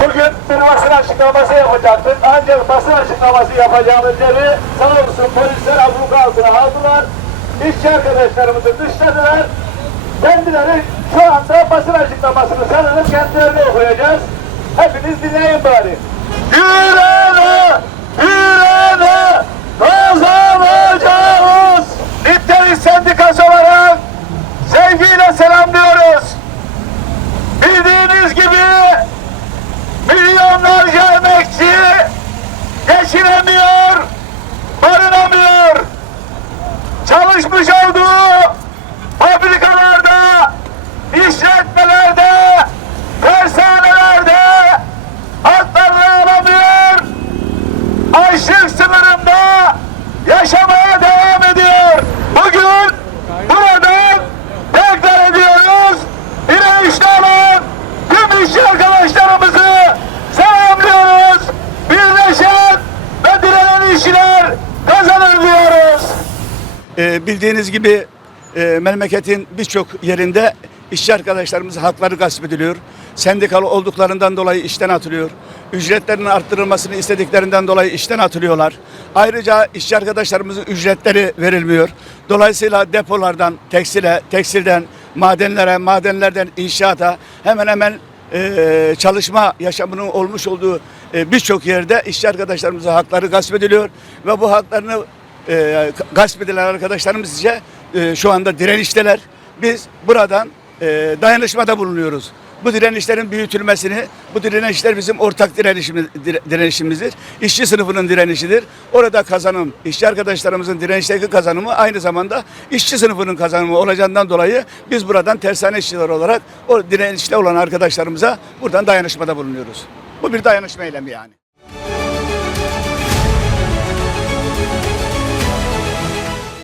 Bugün bir basın açıklaması yapacaktık. Ancak basın açıklaması yapacağımız yeri sağ olsun polisler abluka altına aldılar. İşçi arkadaşlarımızı dışladılar. Kendileri şu anda basın açıklamasını sanırım kendilerine okuyacağız. Hepiniz dinleyin bari. Yürü! Yaşamaya devam ediyor. Bugün buradan tekrar ediyoruz. Direnişte olan tüm işçi arkadaşlarımızı selamlıyoruz. Birleşen ve direnen işçiler kazanır diyoruz. Ee, bildiğiniz gibi e, memleketin birçok yerinde işçi arkadaşlarımızın hakları gasp ediliyor. Sendikalı olduklarından dolayı işten atılıyor. Ücretlerinin arttırılmasını istediklerinden dolayı işten atılıyorlar. Ayrıca işçi arkadaşlarımızın ücretleri verilmiyor. Dolayısıyla depolardan tekstile, tekstilden madenlere, madenlerden inşaata hemen hemen e, çalışma yaşamının olmuş olduğu e, birçok yerde işçi arkadaşlarımızın hakları gasp ediliyor ve bu haklarını e, gasp edilen arkadaşlarımız ise e, şu anda direnişteler. Biz buradan e, dayanışmada bulunuyoruz. Bu direnişlerin büyütülmesini, bu direnişler bizim ortak direnişimiz, dire- direnişimizdir. İşçi sınıfının direnişidir. Orada kazanım, işçi arkadaşlarımızın direnişteki kazanımı aynı zamanda işçi sınıfının kazanımı olacağından dolayı biz buradan tersane işçiler olarak o direnişte olan arkadaşlarımıza buradan dayanışmada bulunuyoruz. Bu bir dayanışma eylemi yani.